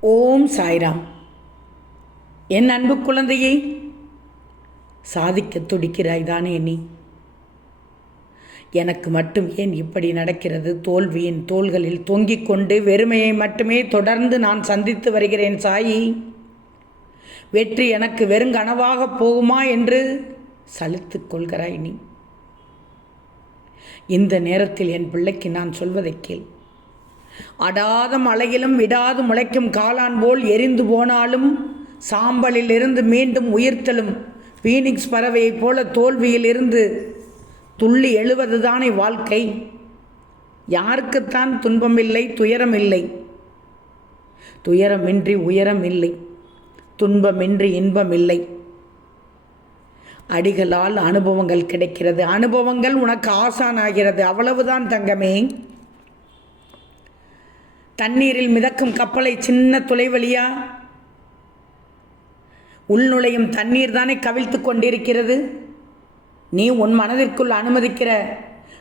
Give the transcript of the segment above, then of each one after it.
ஓம் சாய்ராம். என் அன்பு குழந்தையை சாதிக்க துடிக்கிறாய் தானே நீ? எனக்கு மட்டும் ஏன் இப்படி நடக்கிறது? தோல்வியின் தோள்களில் தொங்கிக் கொண்டு வெறுமையை மட்டுமே தொடர்ந்து நான் சந்தித்து வருகிறேன் சாயி. வெற்றி எனக்கு வெறுங்கனவாக போகுமா என்று சலித்துக் கொள்கிறாய் நீ? இந்த நேரத்தில் என் பிள்ளைக்கு நான் சொல்வதைக் கேள். அடாத மலையிலும் விடாது முளைக்கும் காளான் போல் எரிந்து போனாலும் சாம்பலில் இருந்து மீண்டும் உயிர்த்தலும் பீனிக்ஸ் பறவையைப் போல தோல்வியில் இருந்து துள்ளி எழுவதுதானே வாழ்க்கை. யாருக்குத்தான் துன்பமில்லை துயரமில்லை. துயரமின்றி உயரம் இல்லை துன்பமின்றி இன்பம் இல்லை அடிகளால் அனுபவங்கள் கிடைக்கிறது. அனுபவங்கள் உனக்கு ஆசானாகிறது. அவ்வளவுதான் தங்கமே. தண்ணீரில் மிதக்கும் கப்பலை சின்ன துளை வழியா? உள்நுழையும் தண்ணீர் தானே கவிழ்த்து கொண்டிருக்கிறது? நீ உன் மனதிற்குள் அனுமதிக்கிற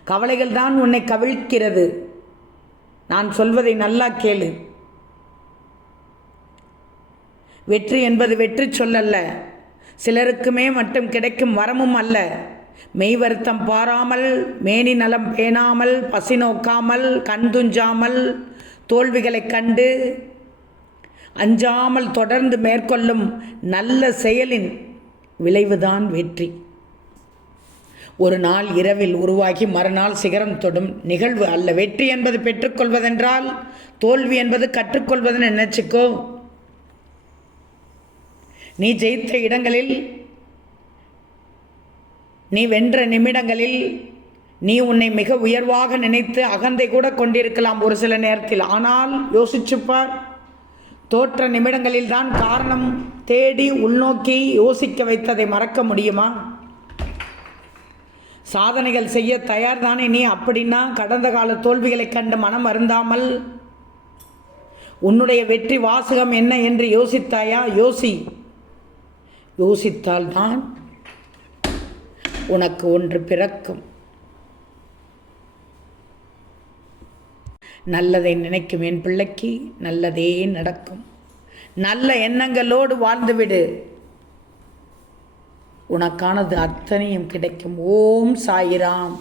கவலைகள் தான் உன்னை கவிழ்க்கிறது. நான் சொல்வதை நல்லா கேளு. வெற்றி என்பது வெற்றி சொல்லல்ல. சிலருக்குமே மட்டும் கிடைக்கும் வரமும் அல்ல. மெய் வருத்தம் பாராமல் மேனி நலம் பேணாமல் பசி நோக்காமல் கண் துஞ்சாமல் தோல்விகளைக் கண்டு அஞ்சாமல் தொடர்ந்து மேற்கொள்ளும் நல்ல செயலின் விளைவுதான் வெற்றி. ஒரு நாள் இரவில் உருவாகி மறுநாள் சிகரம் தொடும் நிகழ்வு அல்ல. வெற்றி என்பது பெற்றுக்கொள்வதென்றால் தோல்வி என்பது கற்றுக்கொள்வதுன்னு நினைச்சுக்கோ. நீ ஜெயித்த இடங்களில் நீ வென்ற நிமிடங்களில் நீ உன்னை மிக உயர்வாக நினைத்து அகந்தை கூட கொண்டிருக்கலாம் ஒரு சில நேரத்தில். ஆனால் யோசிச்சுப்பார் தோற்ற நிமிடங்களில் தான் காரணம் தேடி உள்நோக்கி யோசிக்க வைத்ததை மறக்க முடியுமா? சாதனைகள் செய்ய தயார் தானே நீ அப்படின்னா? கடந்த கால தோல்விகளை கண்டு மனம் அருந்தாமல் உன்னுடைய வெற்றி வாசகம் என்ன என்று யோசித்தாயா? யோசி. யோசித்தால்தான் உனக்கு ஒன்று பிறக்கும். நல்லதை நினைக்கும் என் பிள்ளைக்கு நல்லதே நடக்கும். நல்ல எண்ணங்களோடு வாழ்ந்துவிடு. உனக்கானது அத்தனையும் கிடைக்கும். ஓம் சாயிராம்.